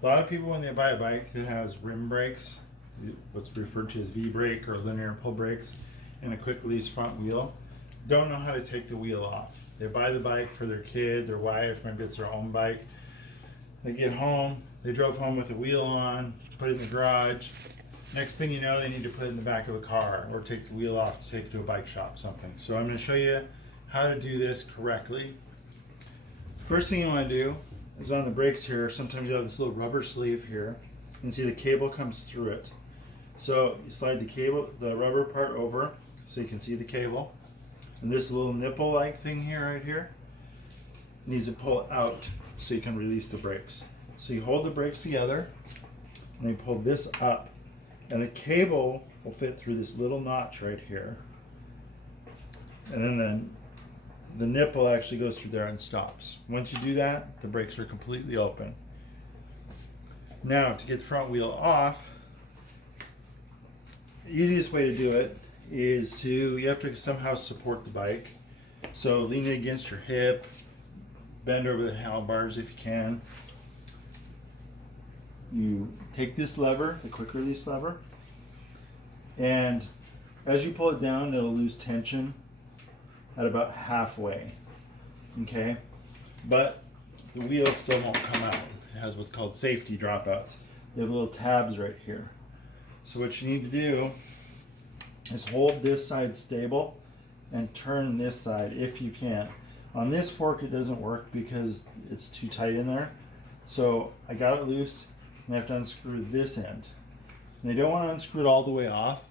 A lot of people, when they buy a bike that has rim brakes, what's referred to as V brake or linear pull brakes, and a quick release front wheel, don't know how to take the wheel off. They buy the bike for their kid, their wife, maybe it's their own bike. They get home, they drove home with the wheel on, put it in the garage. Next thing you know, they need to put it in the back of a car or take the wheel off to take it to a bike shop, something. So I'm going to show you how to do this correctly. First thing you want to do is on the brakes here, sometimes you have this little rubber sleeve here. You can see the cable comes through it. So you slide the cable, the rubber part over so you can see the cable. And this little nipple-like thing here, right here, needs to pull out so you can release the brakes. So you hold the brakes together and you pull this up. And the cable will fit through this little notch right here. And then the nipple actually goes through there and stops. Once you do that, the brakes are completely open. Now, to get the front wheel off, the easiest way to do it is you have to somehow support the bike. So lean it against your hip, bend over the handlebars if you can. You take this lever, the quick release lever, and as you pull it down, it'll lose tension at about halfway, okay? But the wheel still won't come out. It has what's called safety dropouts. They have little tabs right here. So what you need to do is hold this side stable and turn this side if you can. On this fork it doesn't work because it's too tight in there. So I got it loose and I have to unscrew this end. And I don't want to unscrew it all the way off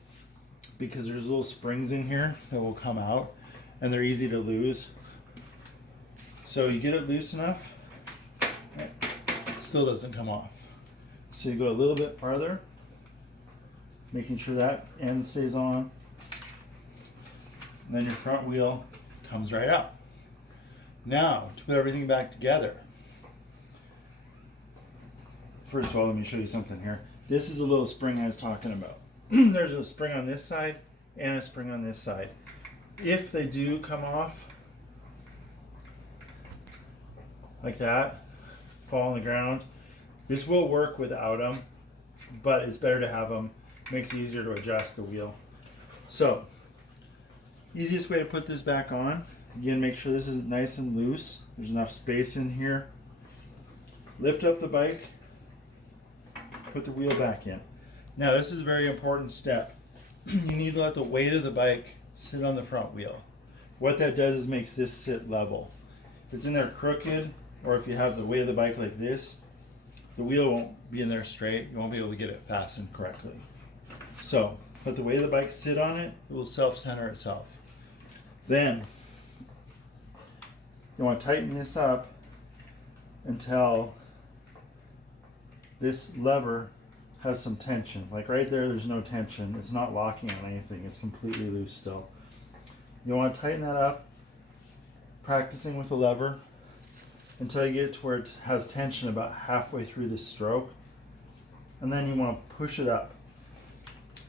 because there's little springs in here that will come out and they're easy to lose. So you get it loose enough, it still doesn't come off. So you go a little bit farther, making sure that end stays on, and then your front wheel comes right out. Now, to put everything back together, first of all, let me show you something here. This is a little spring I was talking about. There's a spring on this side and a spring on this side. If they do come off, like that, fall on the ground, this will work without them, but it's better to have them. Makes it easier to adjust the wheel. So, easiest way to put this back on, again, make sure this is nice and loose. There's enough space in here. Lift up the bike, put the wheel back in. Now, this is a very important step. You need to let the weight of the bike sit on the front wheel. What that does is makes this sit level. If it's in there crooked, or if you have the weight of the bike like this, the wheel won't be in there straight. You won't be able to get it fastened correctly. So, let the weight of the bike sit on it, it will self-center itself. Then, you want to tighten this up until this lever has some tension. Like right there, there's no tension. It's not locking on anything. It's completely loose still. You want to tighten that up, practicing with the lever until you get to where it has tension about halfway through the stroke. And then you want to push it up.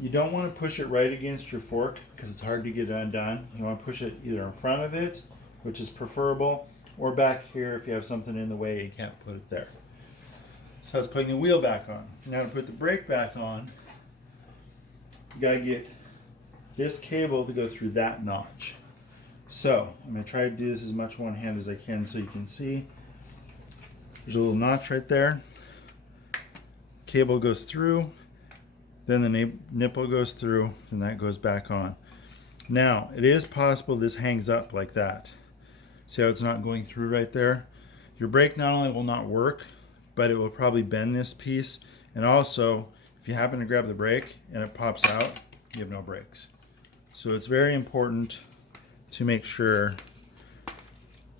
You don't want to push it right against your fork because it's hard to get undone. You want to push it either in front of it, which is preferable, or back here if you have something in the way you can't put it there. So that's putting the wheel back on. Now to put the brake back on, you gotta get this cable to go through that notch. So I'm gonna try to do this as much one hand as I can so you can see. There's a little notch right there. Cable goes through, then the nipple goes through, and that goes back on. Now, it is possible this hangs up like that. See how it's not going through right there? Your brake not only will not work, but it will probably bend this piece. And also, if you happen to grab the brake and it pops out, you have no brakes. So it's very important to make sure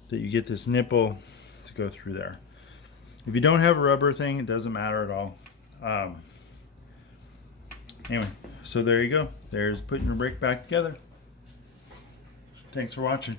that you get this nipple to go through there. If you don't have a rubber thing, it doesn't matter at all. Anyway, so there you go. There's putting your brake back together. Thanks for watching.